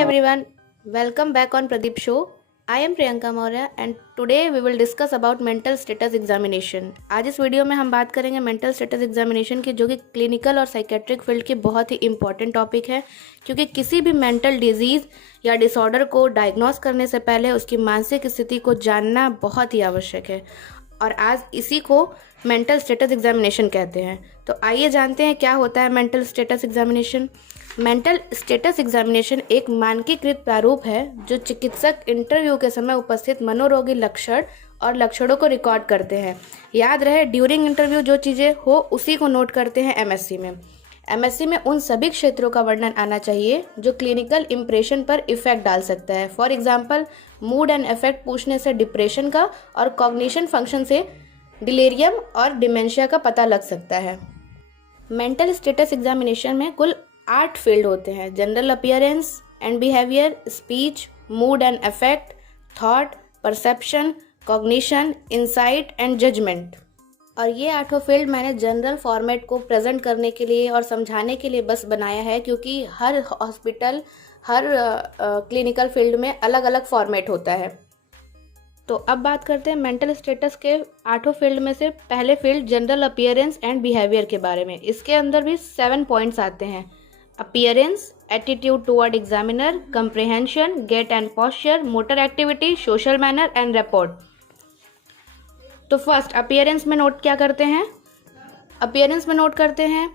everyone, welcome back on Pradeep Show. I am Priyanka Maurya and today we will discuss about mental status examination. आज इस video में हम बात करेंगे mental status examination की, जो कि क्लिनिकल और साइकेट्रिक फील्ड की बहुत ही इम्पॉर्टेंट टॉपिक है, क्योंकि किसी भी मेंटल डिजीज़ या डिसऑर्डर को डायग्नोस करने से पहले उसकी मानसिक स्थिति को जानना बहुत ही आवश्यक है और आज इसी को मेंटल स्टेटस एग्जामिनेशन कहते हैं। तो आइए जानते हैं क्या होता है mental status examination. Mental status examination एक मानकीकृत प्रारूप है जो चिकित्सक इंटरव्यू के समय उपस्थित मनोरोगी लक्षण और लक्षणों को रिकॉर्ड करते हैं। याद रहे, ड्यूरिंग इंटरव्यू जो चीज़ें हो उसी को नोट करते हैं। एमएससी में उन सभी क्षेत्रों का वर्णन आना चाहिए जो क्लिनिकल इम्प्रेशन पर इफेक्ट डाल सकता है। For example, mood and effect पूछने से डिप्रेशन का और कॉग्निशन फंक्शन से डिलेरियम और डिमेंशिया का पता लग सकता है। मेंटल स्टेटस एग्जामिनेशन में कुल 8 फील्ड होते हैं: general appearance and behaviour, speech, mood and affect, thought, perception, cognition, insight and judgement. और ये 8 फील्ड मैंने जनरल फॉर्मेट को प्रेजेंट करने के लिए और समझाने के लिए बस बनाया है, क्योंकि हर हॉस्पिटल, हर क्लिनिकल फील्ड में अलग अलग फॉर्मेट होता है। तो अब बात करते हैं मेंटल स्टेटस के 8 फील्ड में से पहले field general appearance and behaviour के बारे में। इसके अंदर भी 7 पॉइंट्स आते हैं: appearance, attitude toward examiner, comprehension, gait and posture, motor activity, social manner and rapport. तो फर्स्ट अपीयरेंस में नोट क्या करते हैं? अपीयरेंस में नोट करते हैं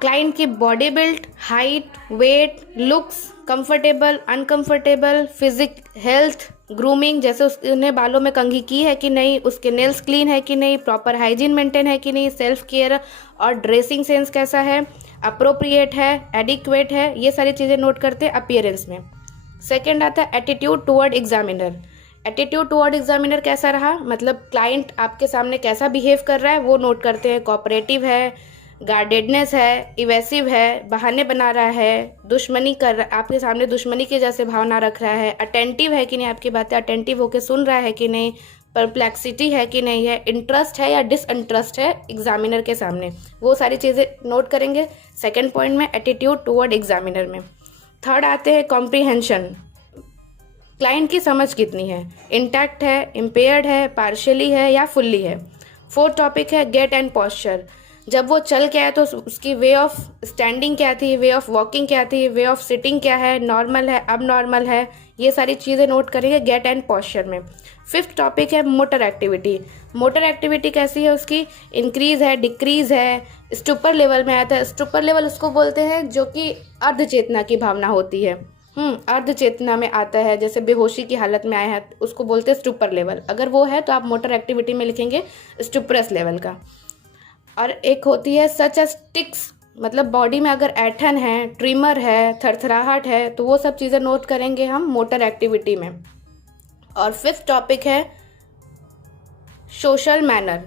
क्लाइंट की body build, height, weight, looks, comfortable, uncomfortable, physique health, grooming, जैसे उसने बालों में कंघी की है कि नहीं, उसके नेल्स क्लीन है कि नहीं, प्रॉपर हाइजीन मेंटेन है कि नहीं, सेल्फ केयर और ड्रेसिंग सेंस कैसा है, अप्रोप्रिएट है, एडिक्वेट है, ये सारी चीज़ें नोट करते हैं अपीयरेंस में। सेकेंड आता है attitude toward examiner. Attitude toward examiner कैसा रहा, मतलब क्लाइंट आपके सामने कैसा बिहेव कर रहा है, वो नोट करते हैं। कोऑपरेटिव है, गार्डेडनेस है, इवेसिव है, बहाने बना रहा है, दुश्मनी कर रहा, आपके सामने दुश्मनी के जैसे भावना रख रहा है, अटेंटिव है कि नहीं, आपकी बातें अटेंटिव होकर सुन रहा है कि नहीं, परप्लेक्सिटी है कि नहीं है, इंटरेस्ट है या डिसइंटरेस्ट है एग्जामिनर के सामने, वो सारी चीज़ें नोट करेंगे सेकेंड पॉइंट में, एटीट्यूड टुवर्ड एग्जामिनर में। थर्ड आते हैं कॉम्प्रीहेंशन। क्लाइंट की समझ कितनी है, इंटैक्ट है, इम्पेयर्ड है, पार्शियली है या फुल्ली है। फोर्थ टॉपिक है गेट एंड पोस्चर। जब वो चल के आया तो उसकी वे ऑफ स्टैंडिंग क्या थी, वे ऑफ वॉकिंग क्या थी, वे ऑफ सिटिंग क्या है, नॉर्मल है, अब नॉर्मल है, ये सारी चीज़ें नोट करेंगे गेट एंड पोस्चर में। फिफ्थ टॉपिक है मोटर एक्टिविटी। मोटर एक्टिविटी कैसी है उसकी, इंक्रीज है, डिक्रीज है, स्टूपर लेवल में आता है। स्टूपर लेवल उसको बोलते हैं जो कि अर्ध चेतना की भावना होती है। अर्ध चेतना में आता है, जैसे बेहोशी की हालत में आया है, उसको बोलते हैं स्टूपर लेवल। अगर वो है तो आप मोटर एक्टिविटी में लिखेंगे स्टूपरस लेवल का। और एक होती है सच एज टिक्स, मतलब बॉडी में अगर ऐठन है, ट्रिमर है, थरथराहट है, तो वो सब चीज़ें नोट करेंगे हम मोटर एक्टिविटी में। और फिफ्थ टॉपिक है सोशल मैनर।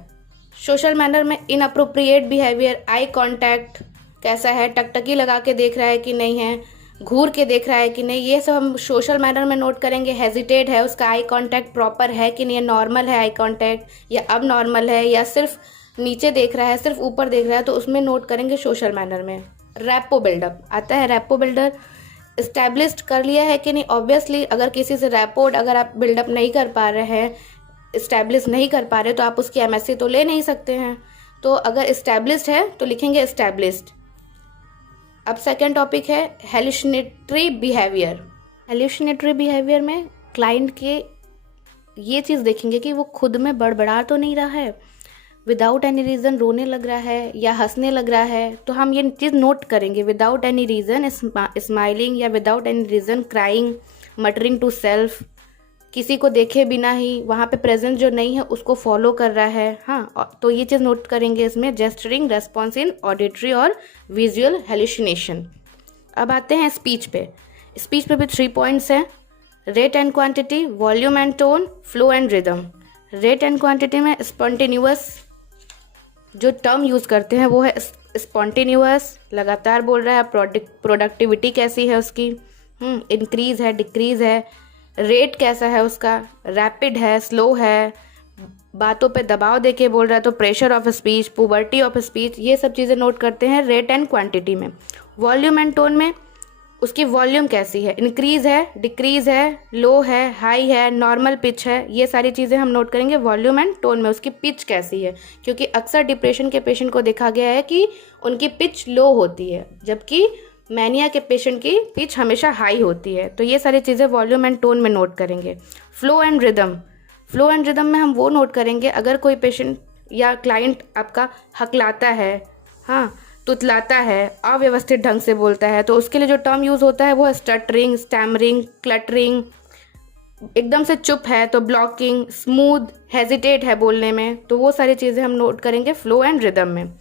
सोशल मैनर में इनअप्रोप्रिएट बिहेवियर, आई कांटेक्ट कैसा है, टकटकी लगा के देख रहा है कि नहीं है, घूर के देख रहा है कि नहीं, ये सब हम सोशल मैनर में नोट करेंगे। हेजिटेट है, उसका आई कांटेक्ट प्रॉपर है कि नहीं, नॉर्मल है आई कांटेक्ट या अब नॉर्मल है, या सिर्फ नीचे देख रहा है, सिर्फ ऊपर देख रहा है, तो उसमें नोट करेंगे सोशल मैनर में। रैपो बिल्डअप आता है। रैपो बिल्डर इस्टेब्लिश्ड कर लिया है कि नहीं। ऑब्वियसली अगर किसी से रैपोर्ट अगर आप बिल्डअप नहीं कर पा रहे हैं, इस्टेब्लिश नहीं कर पा रहे, तो आप उसकी एमएससी तो ले नहीं सकते हैं। तो अगर इस्टेब्लिश्ड है तो लिखेंगे इस्टेब्लिश्ड। अब सेकेंड टॉपिक है हेलुसिनेटरी बिहेवियर। हेलुसिनेटरी बिहेवियर में क्लाइंट के ये चीज़ देखेंगे कि वो खुद में बड़बड़ा तो नहीं रहा है, विदाउट एनी रीज़न रोने लग रहा है या हंसने लग रहा है, तो हम ये चीज़ नोट करेंगे। विदाउट एनी रीज़न स्माइलिंग या without any reason crying, muttering to self, किसी को देखे बिना ही वहाँ पे प्रेजेंट जो नहीं है उसको फॉलो कर रहा है। हाँ, तो ये चीज़ नोट करेंगे इसमें। जेस्चरिंग, रेस्पॉन्स इन ऑडिटरी और विजुअल हेलुसिनेशन। अब आते हैं स्पीच पे। स्पीच पे भी 3 पॉइंट्स हैं: rate and quantity, volume and tone, flow and rhythm. Rate and quantity में स्पॉन्टेन्यूअस जो टर्म यूज़ करते हैं वो है स्पॉन्टेन्यूअस, लगातार बोल रहा है, प्रोडक्टिविटी कैसी है उसकी, इंक्रीज है, डिक्रीज है, रेट कैसा है उसका, रैपिड है, स्लो है, बातों पे दबाव देके बोल रहा है तो pressure of speech, puberty of speech, ये सब चीज़ें नोट करते हैं रेट एंड क्वांटिटी में। वॉल्यूम एंड टोन में उसकी वॉल्यूम कैसी है, इंक्रीज़ है, डिक्रीज़ है, लो है, हाई है, नॉर्मल पिच है, ये सारी चीज़ें हम नोट करेंगे वॉल्यूम एंड टोन में। उसकी पिच कैसी है, क्योंकि अक्सर डिप्रेशन के पेशेंट को देखा गया है कि उनकी पिच लो होती है, जबकि मैनिया के पेशेंट की पिच हमेशा हाई होती है। तो ये सारी चीज़ें वॉल्यूम एंड टोन में नोट करेंगे। Flow and rhythm, flow and rhythm में हम वो नोट करेंगे अगर कोई पेशेंट या क्लाइंट आपका हकलाता है, हाँ, तुतलाता है, अव्यवस्थित ढंग से बोलता है, तो उसके लिए जो टर्म यूज़ होता है वो है स्टटरिंग, स्टैमरिंग, क्लटरिंग। एकदम से चुप है तो ब्लॉकिंग, स्मूथ, हेजिटेट है बोलने में, तो वो सारी चीज़ें हम नोट करेंगे फ्लो एंड रिदम में।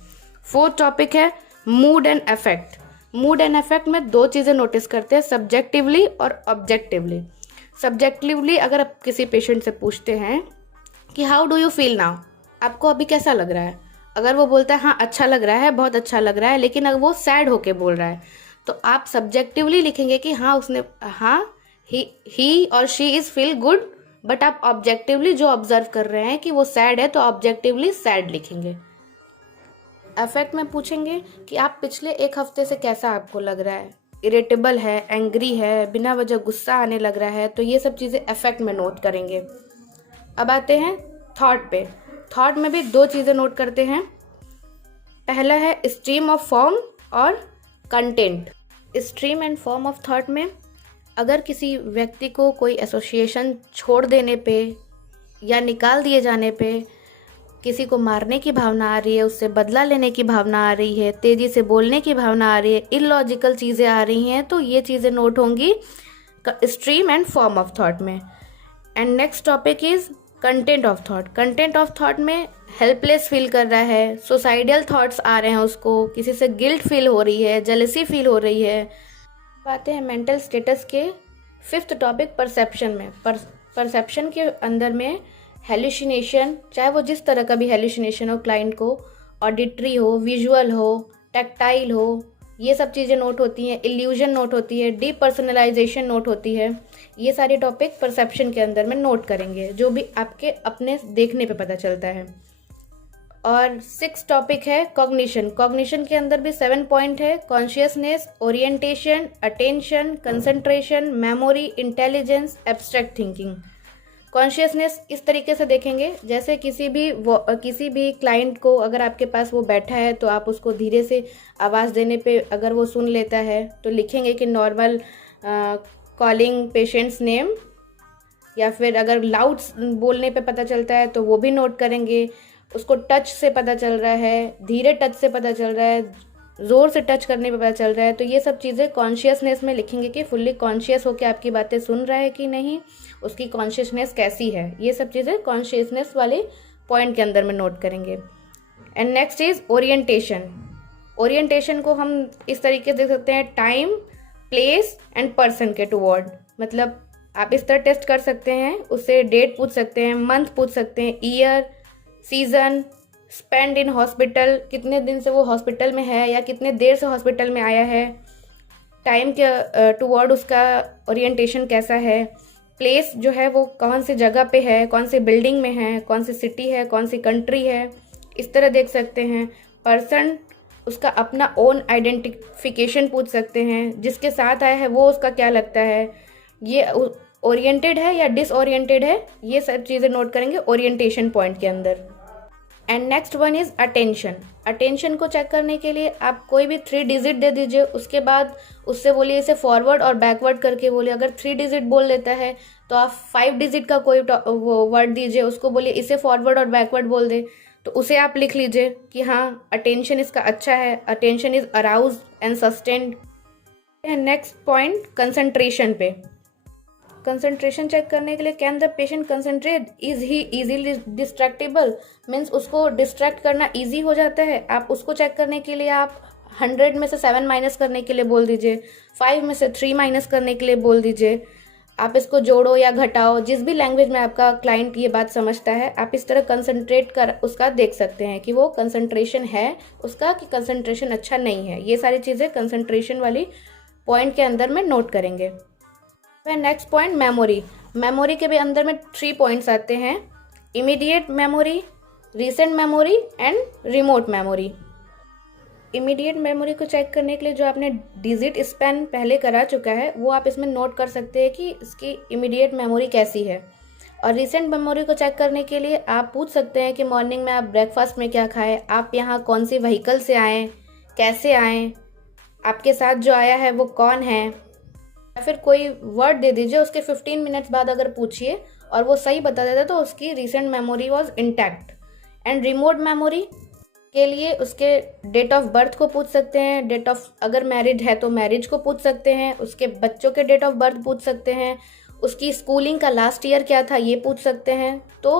फोर्थ टॉपिक है mood and affect. Mood and affect में दो चीज़ें नोटिस करते हैं, सब्जेक्टिवली और ऑब्जेक्टिवली। सब्जेक्टिवली अगर आप किसी पेशेंट से पूछते हैं कि how do you feel now, आपको अभी कैसा लग रहा है, अगर वो बोलता है हाँ अच्छा लग रहा है, बहुत अच्छा लग रहा है, लेकिन अगर वो सैड होके बोल रहा है तो आप सब्जेक्टिवली लिखेंगे कि हाँ उसने, हाँ ही और she is feel good, but आप ऑब्जेक्टिवली जो ऑब्जर्व कर रहे हैं कि वो सैड है तो ऑब्जेक्टिवली सैड लिखेंगे। अफेक्ट में पूछेंगे कि आप पिछले एक हफ्ते से कैसा आपको लग रहा है, इरिटेबल है, एंग्री है, बिना वजह गुस्सा आने लग रहा है, तो ये सब चीज़ें अफेक्ट में नोट करेंगे। अब आते हैं थॉट पे। थॉट में भी दो चीज़ें नोट करते हैं। पहला है स्ट्रीम ऑफ फॉर्म और content. Stream and form of thought में अगर किसी व्यक्ति को कोई एसोसिएशन छोड़ देने पे या निकाल दिए जाने पे किसी को मारने की भावना आ रही है, उससे बदला लेने की भावना आ रही है, तेज़ी से बोलने की भावना आ रही है, इलॉजिकल चीज़ें आ रही हैं, तो ये चीज़ें नोट होंगी stream and form of thought में। And next topic is content of thought. Content of thought में हेल्पलेस फील कर रहा है, सुसाइडल थॉट्स आ रहे हैं उसको, किसी से गिल्ट फील हो रही है, जेलसी फील हो रही है। आते हैं मेंटल स्टेटस के फिफ्थ टॉपिक परसेप्शन में। परसेप्शन के अंदर में हेलुसिनेशन, चाहे वो जिस तरह का भी हेलुसिनेशन हो क्लाइंट को, ऑडिटरी हो, विजुअल हो, टैक्टाइल हो, ये सब चीज़ें नोट होती हैं। इल्यूजन नोट होती है, डीपर्सनलाइजेशन नोट होती है। ये सारे टॉपिक परसेप्शन के अंदर में नोट करेंगे, जो भी आपके अपने देखने पे पता चलता है। और सिक्स टॉपिक है कॉग्निशन। कॉग्निशन के अंदर भी 7 पॉइंट है, consciousness, orientation, attention, concentration, memory, intelligence, abstract thinking. Consciousness इस तरीके से देखेंगे जैसे किसी भी क्लाइंट को अगर आपके पास वो बैठा है तो आप उसको धीरे से आवाज़ देने पे अगर वो सुन लेता है तो लिखेंगे कि नॉर्मल कॉलिंग पेशेंट्स नेम, या फिर अगर लाउड बोलने पे पता चलता है तो वो भी नोट करेंगे। उसको टच से पता चल रहा है, धीरे टच से पता चल रहा है, ज़ोर से टच करने पे पता चल रहा है, तो ये सब चीज़ें कॉन्शियसनेस में लिखेंगे कि फुल्ली कॉन्शियस होकर आपकी बातें सुन रहा है कि नहीं, उसकी कॉन्शियसनेस कैसी है। ये सब चीज़ें कॉन्शियसनेस वाले पॉइंट के अंदर में नोट करेंगे। And next is orientation. Orientation को हम इस तरीके से देख सकते हैं, टाइम, प्लेस एंड पर्सन के टुवर्ड। मतलब आप इस तरह टेस्ट कर सकते हैं, उससे डेट पूछ सकते हैं, मंथ पूछ सकते हैं, year, season, spend in hospital, कितने दिन से वो हॉस्पिटल में है या कितने देर से हॉस्पिटल में आया है, टाइम के टुवर्ड उसका ओरिएंटेशन कैसा है, प्लेस जो है वो कौन सी जगह पे है, कौन सी बिल्डिंग में है, कौन सी सिटी है, कौन सी कंट्री है, इस तरह देख सकते हैं। पर्सन, उसका अपना ओन आइडेंटिफिकेशन पूछ सकते हैं, जिसके साथ आया है वो उसका क्या लगता है, ये ओरिएंटेड है या डिसओरिएंटेड है, ये सब चीज़ें नोट करेंगे ओरिएंटेशन पॉइंट के अंदर। And next one is attention. Attention को चेक करने के लिए आप कोई भी 3 डिजिट दे दीजिए, उसके बाद उससे बोलिए इसे फॉरवर्ड और बैकवर्ड करके बोलिए। अगर 3 डिजिट बोल लेता है तो आप 5 डिजिट का कोई वो वर्ड दीजिए, उसको बोलिए इसे फॉरवर्ड और बैकवर्ड बोल दे, तो उसे आप लिख लीजिए कि हाँ अटेंशन इसका अच्छा है, attention is arouse and sustained. Next point concentration पे। कंसंट्रेशन चेक करने के लिए can the patient concentrate, is he easily distractible, means उसको डिस्ट्रैक्ट करना इजी हो जाता है। आप उसको चेक करने के लिए आप 100 में से 7 माइनस करने के लिए बोल दीजिए, 5 में से 3 माइनस करने के लिए बोल दीजिए। आप इसको जोड़ो या घटाओ, जिस भी लैंग्वेज में आपका क्लाइंट ये बात समझता है, आप इस तरह कंसंट्रेट कर उसका देख सकते हैं कि वो कंसंट्रेशन है उसका कि कंसंट्रेशन अच्छा नहीं है। ये सारी चीज़ें कंसंट्रेशन वाली पॉइंट के अंदर में नोट करेंगे। Next point memory. मेमोरी के भी अंदर में 3 पॉइंट्स आते हैं, immediate memory, recent memory and remote memory. Immediate memory को चेक करने के लिए जो आपने डिजिट स्पैन पहले करा चुका है वो आप इसमें नोट कर सकते हैं कि इसकी इमीडिएट मेमोरी कैसी है। और रिसेंट मेमोरी को चेक करने के लिए आप पूछ सकते हैं कि मॉर्निंग में आप ब्रेकफास्ट में क्या खाएं, आप यहाँ कौन सी व्हीकल से आएँ, कैसे आएँ, आपके साथ जो आया है वो कौन है, या फिर कोई वर्ड दे दीजिए, उसके 15 मिनट्स बाद अगर पूछिए और वो सही बता देता तो उसकी recent memory was intact. And remote memory के लिए उसके डेट ऑफ बर्थ को पूछ सकते हैं, डेट ऑफ, अगर मैरिड है तो मैरिज को पूछ सकते हैं, उसके बच्चों के डेट ऑफ बर्थ पूछ सकते हैं, उसकी स्कूलिंग का लास्ट ईयर क्या था ये पूछ सकते हैं। तो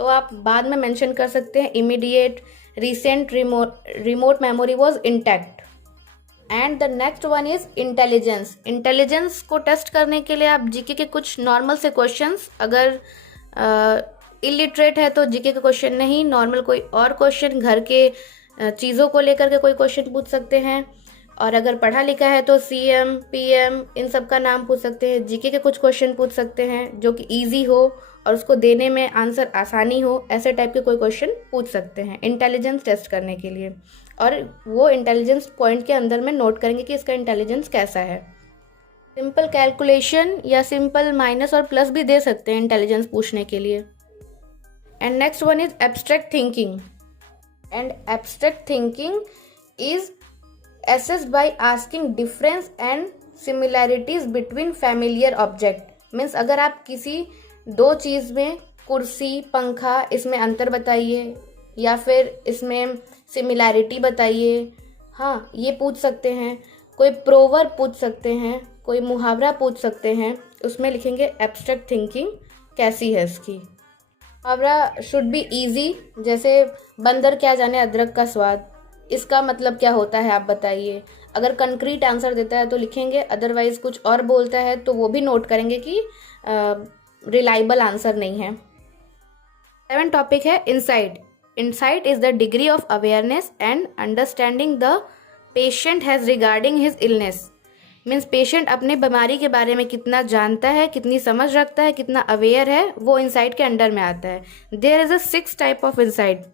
आप बाद में मेंशन कर सकते हैं immediate, recent, remote memory was intact. And the next one is intelligence. Intelligence को टेस्ट करने के लिए आप जीके के कुछ नॉर्मल से क्वेश्चंस, अगर इलिटरेट है तो जीके के क्वेश्चन नहीं, नॉर्मल कोई और क्वेश्चन, घर के चीज़ों को लेकर के कोई क्वेश्चन पूछ सकते हैं। और अगर पढ़ा लिखा है तो सीएम, पीएम, इन सब का नाम पूछ सकते हैं। जीके के कुछ क्वेश्चन पूछ सकते हैं जो कि ईजी हो और उसको देने में आंसर आसानी हो, ऐसे टाइप के कोई क्वेश्चन पूछ सकते हैं इंटेलिजेंस टेस्ट करने के लिए। और वो इंटेलिजेंस पॉइंट के अंदर में नोट करेंगे कि इसका इंटेलिजेंस कैसा है। सिंपल कैलकुलेशन या सिंपल माइनस और प्लस भी दे सकते हैं इंटेलिजेंस पूछने के लिए। And next one is abstract thinking. And abstract thinking is assessed by asking difference and similarities between familiar object। Means अगर आप किसी दो चीज़ में, कुर्सी, पंखा, इसमें अंतर बताइए या फिर इसमें सिमिलैरिटी बताइए, हाँ ये पूछ सकते हैं। कोई प्रोवर्ब पूछ सकते हैं, कोई मुहावरा पूछ सकते हैं, उसमें लिखेंगे एब्स्ट्रैक्ट थिंकिंग कैसी है इसकी। मुहावरा शुड बी इजी, जैसे बंदर क्या जाने अदरक का स्वाद, इसका मतलब क्या होता है आप बताइए। अगर कंक्रीट आंसर देता है तो लिखेंगे, अदरवाइज कुछ और बोलता है तो वो भी नोट करेंगे कि रिलायबल आंसर नहीं है। 7 टॉपिक है insight. Insight is the degree of awareness and understanding the patient has regarding his illness. Means patient अपने बीमारी के बारे में कितना जानता है, कितनी समझ रखता है, कितना अवेयर है, वो इंसाइट के अंडर में आता है। There is a 6 type of insight.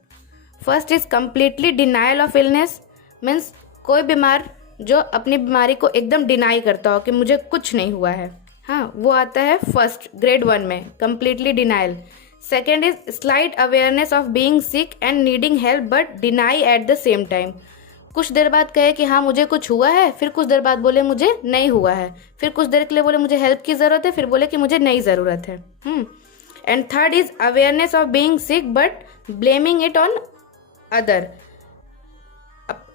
First is completely denial of illness. Means कोई बीमार जो अपनी बीमारी को एकदम डिनाई करता हो कि मुझे कुछ नहीं हुआ है, हाँ वो आता है फर्स्ट ग्रेड 1 में, completely denial. Second is slight awareness of being sick and needing help but deny at the same time. कुछ देर बाद कहे कि हाँ मुझे कुछ हुआ है, फिर कुछ देर बाद बोले मुझे नहीं हुआ है, फिर कुछ देर के लिए बोले मुझे हेल्प की ज़रूरत है, फिर बोले कि मुझे नहीं ज़रूरत है। And third is awareness of being sick but blaming it on other.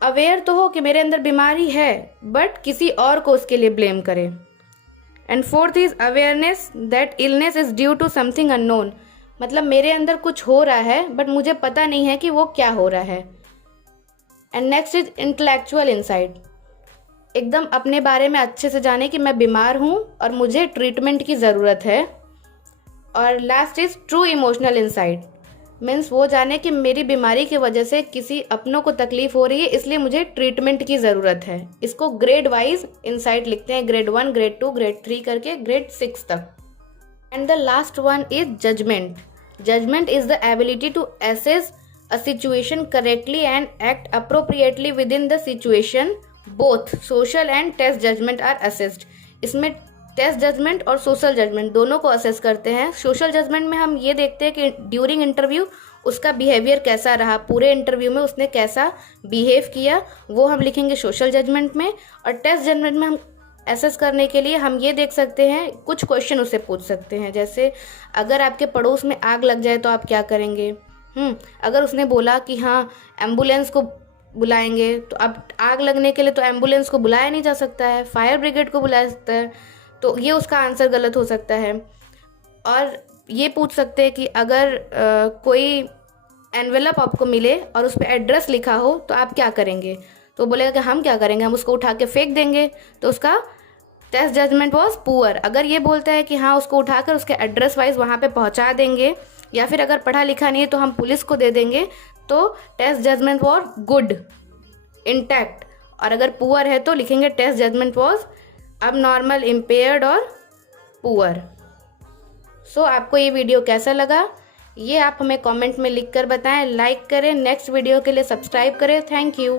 Aware तो हो कि मेरे अंदर बीमारी है बट किसी और को उसके लिए ब्लेम करे। And fourth is awareness that illness is due to something unknown. मतलब मेरे अंदर कुछ हो रहा है बट मुझे पता नहीं है कि वो क्या हो रहा है। And next is intellectual insight. एकदम अपने बारे में अच्छे से जाने कि मैं बीमार हूँ और मुझे ट्रीटमेंट की ज़रूरत है। और last is true emotional insight. Means वो जाने कि मेरी बीमारी की वजह से किसी अपनों को तकलीफ हो रही है, इसलिए मुझे ट्रीटमेंट की ज़रूरत है। इसको ग्रेड वाइज इंसाइट लिखते हैं, ग्रेड 1, ग्रेड 2, ग्रेड 3 करके ग्रेड 6 तक। And the last one is judgement. Judgement is the ability to assess a situation correctly and act appropriately with in the situation. Both social and test judgement are assessed. इसमें test judgement और social judgement दोनों को assess करते हैं। Social judgement में हम ये देखते हैं कि ड्यूरिंग इंटरव्यू उसका बिहेवियर कैसा रहा, पूरे इंटरव्यू में उसने कैसा बिहेव किया, वो हम लिखेंगे सोशल जजमेंट में। और टेस्ट जजमेंट में हम असेस करने के लिए हम ये देख सकते हैं, कुछ क्वेश्चन उससे पूछ सकते हैं, जैसे अगर आपके पड़ोस में आग लग जाए तो आप क्या करेंगे। अगर उसने बोला कि हाँ एम्बुलेंस को बुलाएंगे, तो अब आग लगने के लिए तो एम्बुलेंस को बुलाया नहीं जा सकता है, फायर ब्रिगेड को बुलाया सकता है, तो ये उसका आंसर गलत हो सकता है। और ये पूछ सकते हैं कि अगर कोई एनवेलप आपको मिले और उस पर एड्रेस लिखा हो तो आप क्या करेंगे, तो बोलेगा कि हम क्या करेंगे, हम उसको उठा के फेंक देंगे, तो उसका टेस्ट जजमेंट वॉज पुअर। अगर ये बोलता है कि हाँ उसको उठाकर उसके एड्रेस वाइज वहाँ पे पहुँचा देंगे, या फिर अगर पढ़ा लिखा नहीं है तो हम पुलिस को दे देंगे, तो test judgement was good, intact. और अगर पुअर है तो लिखेंगे test judgement was abnormal, impaired और पुअर। सो आपको ये वीडियो कैसा लगा ये आप हमें कमेंट में लिख कर बताएं, लाइक करें, नेक्स्ट वीडियो के लिए सब्सक्राइब करें। Thank you.